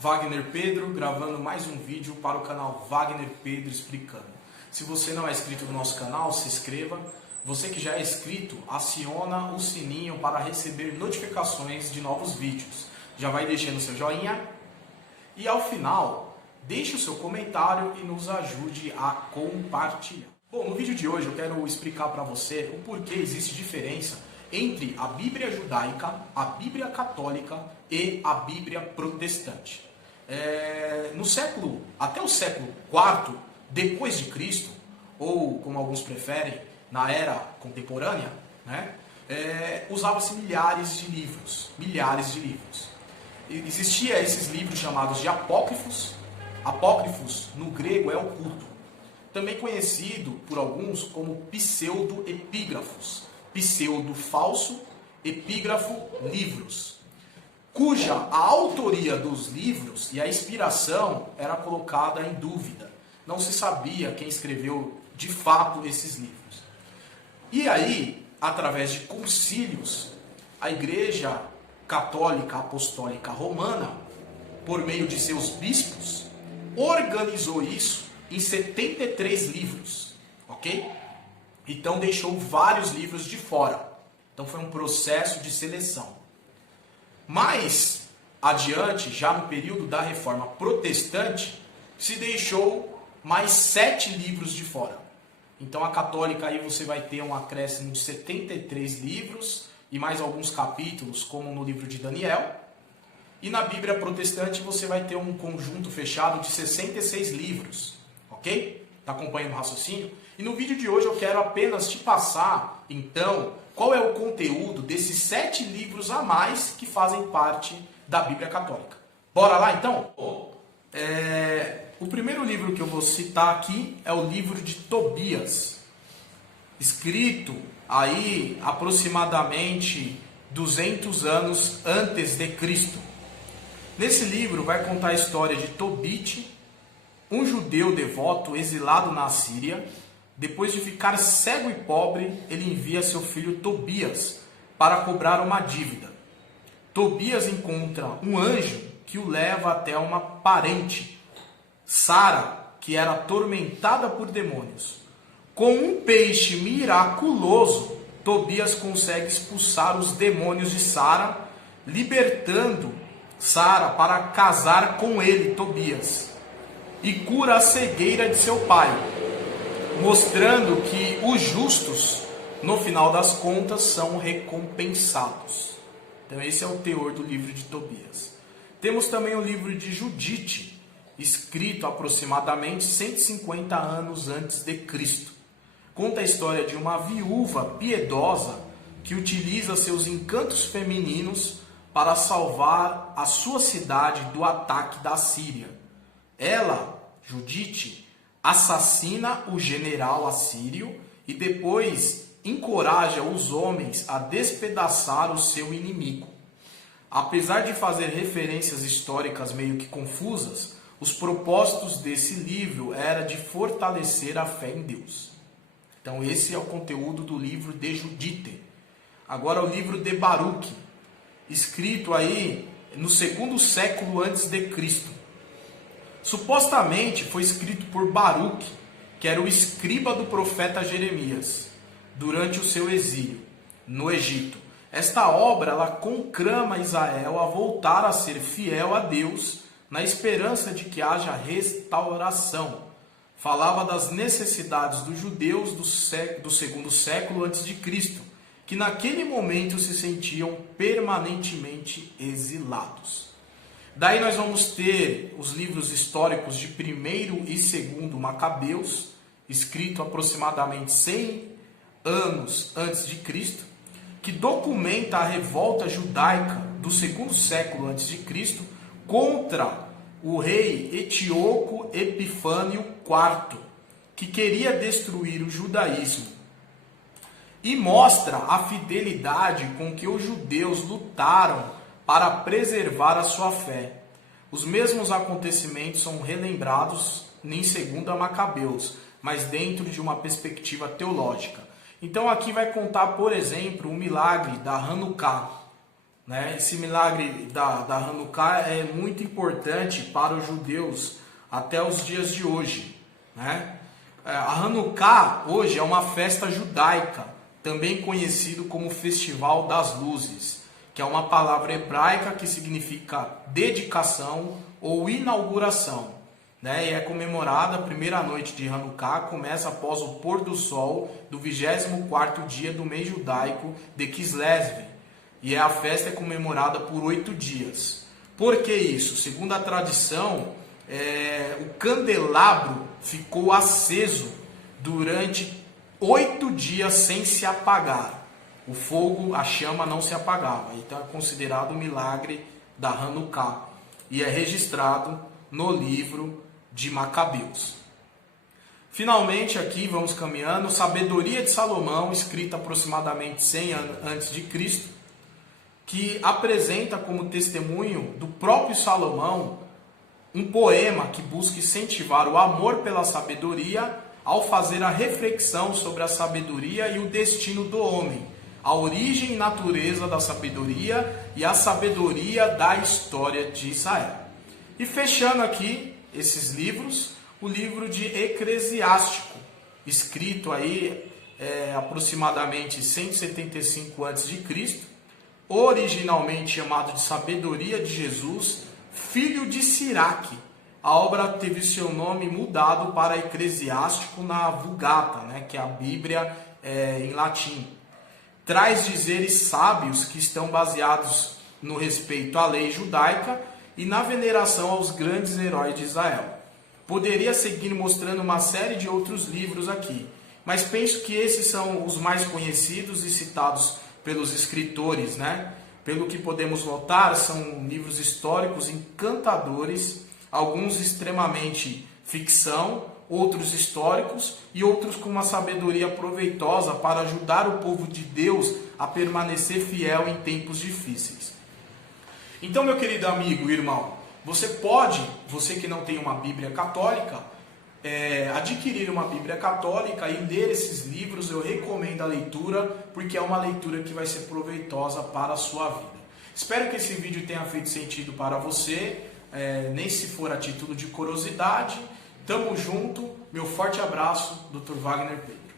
Wagner Pedro, gravando mais um vídeo para o canal Wagner Pedro Explicando. Se você não é inscrito no nosso canal, se inscreva. Você que já é inscrito, aciona o sininho para receber notificações de novos vídeos. Já vai deixando seu joinha. E ao final, deixe o seu comentário e nos ajude a compartilhar. Bom, no vídeo de hoje eu quero explicar para você o porquê existe diferença entre a Bíblia judaica, a Bíblia católica e a Bíblia protestante. Até o século IV depois de Cristo, ou como alguns preferem, na era contemporânea, usava-se milhares de livros. Existiam esses livros chamados de apócrifos. Apócrifos, no grego, é oculto. Também conhecido por alguns como pseudo-epígrafos. Pseudo falso, epígrafo livros, cuja a autoria dos livros e a inspiração era colocada em dúvida. Não se sabia quem escreveu de fato esses livros. E aí, através de concílios, a Igreja Católica Apostólica Romana, por meio de seus bispos, organizou isso em 73 livros, ok? Então deixou vários livros de fora. Então foi um processo de seleção. Mais adiante, já no período da Reforma Protestante, se deixou mais 7 livros de fora. Então a católica aí você vai ter um acréscimo de 73 livros e mais alguns capítulos, como no livro de Daniel. E na Bíblia protestante você vai ter um conjunto fechado de 66 livros, ok? Está acompanhando o raciocínio? E no vídeo de hoje eu quero apenas te passar, então, qual é o conteúdo desses 7 livros a mais que fazem parte da Bíblia Católica. Bora lá, então? O primeiro livro que eu vou citar aqui é o livro de Tobias, escrito aí aproximadamente 200 anos antes de Cristo. Nesse livro vai contar a história de Tobit, um judeu devoto exilado na Assíria. Depois de ficar cego e pobre, ele envia seu filho Tobias para cobrar uma dívida. Tobias encontra um anjo que o leva até uma parente, Sara, que era atormentada por demônios. Com um peixe miraculoso, Tobias consegue expulsar os demônios de Sara, libertando Sara para casar com ele, Tobias, e cura a cegueira de seu pai, mostrando que os justos, no final das contas, são recompensados. Então esse é o teor do livro de Tobias. Temos também o livro de Judite, escrito aproximadamente 150 anos antes de Cristo. Conta a história de uma viúva piedosa que utiliza seus encantos femininos para salvar a sua cidade do ataque da Síria. Ela, Judite, assassina o general assírio e depois encoraja os homens a despedaçar o seu inimigo. Apesar de fazer referências históricas meio que confusas, os propósitos desse livro era de fortalecer a fé em Deus. Então esse é o conteúdo do livro de Judite. Agora o livro de Baruque, escrito aí no 2º século antes de Cristo. Supostamente foi escrito por Baruque, que era o escriba do profeta Jeremias, durante o seu exílio no Egito. Esta obra ela conclama Israel a voltar a ser fiel a Deus, na esperança de que haja restauração. Falava das necessidades dos judeus do 2º século antes de Cristo, que naquele momento se sentiam permanentemente exilados. Daí nós vamos ter os livros históricos de 1º e 2º Macabeus, escrito aproximadamente 100 anos antes de Cristo, que documenta a revolta judaica do 2º século antes de Cristo contra o rei Etíoco Epifânio IV, que queria destruir o judaísmo, e mostra a fidelidade com que os judeus lutaram para preservar a sua fé. Os mesmos acontecimentos são relembrados em 2ª Macabeus, mas dentro de uma perspectiva teológica. Então aqui vai contar, por exemplo, o milagre da Hanukkah, né? Esse milagre da Hanukkah é muito importante para os judeus até os dias de hoje, né? A Hanukkah hoje é uma festa judaica, também conhecido como Festival das Luzes, que é uma palavra hebraica que significa dedicação ou inauguração, né? E é comemorada a primeira noite de Hanukkah, começa após o pôr do sol do 24º dia do mês judaico de Kislev, e a festa é comemorada por 8 dias. Por que isso? Segundo a tradição, o candelabro ficou aceso durante 8 dias sem se apagar. O fogo, a chama não se apagava. Então é considerado o milagre da Hanukkah e é registrado no livro de Macabeus. Finalmente aqui vamos caminhando, Sabedoria de Salomão, escrita aproximadamente 100 anos antes de Cristo, que apresenta como testemunho do próprio Salomão um poema que busca incentivar o amor pela sabedoria ao fazer a reflexão sobre a sabedoria e o destino do homem, a origem e natureza da sabedoria e a sabedoria da história de Israel. E fechando aqui esses livros, o livro de Eclesiástico, escrito aí aproximadamente 175 a.C., originalmente chamado de Sabedoria de Jesus, filho de Siraque. A obra teve seu nome mudado para Eclesiástico na Vulgata, né, que é a Bíblia em latim. Traz dizeres sábios que estão baseados no respeito à lei judaica e na veneração aos grandes heróis de Israel. Poderia seguir mostrando uma série de outros livros aqui, mas penso que esses são os mais conhecidos e citados pelos escritores, né? Pelo que podemos notar, são livros históricos encantadores, alguns extremamente ficção, outros históricos e outros com uma sabedoria proveitosa para ajudar o povo de Deus a permanecer fiel em tempos difíceis. Então, meu querido amigo e irmão, você que não tem uma Bíblia católica, adquirir uma Bíblia católica e ler esses livros, eu recomendo a leitura, porque é uma leitura que vai ser proveitosa para a sua vida. Espero que esse vídeo tenha feito sentido para você, nem se for a título de curiosidade. Tamo junto, meu forte abraço, Dr. Wagner Pedro.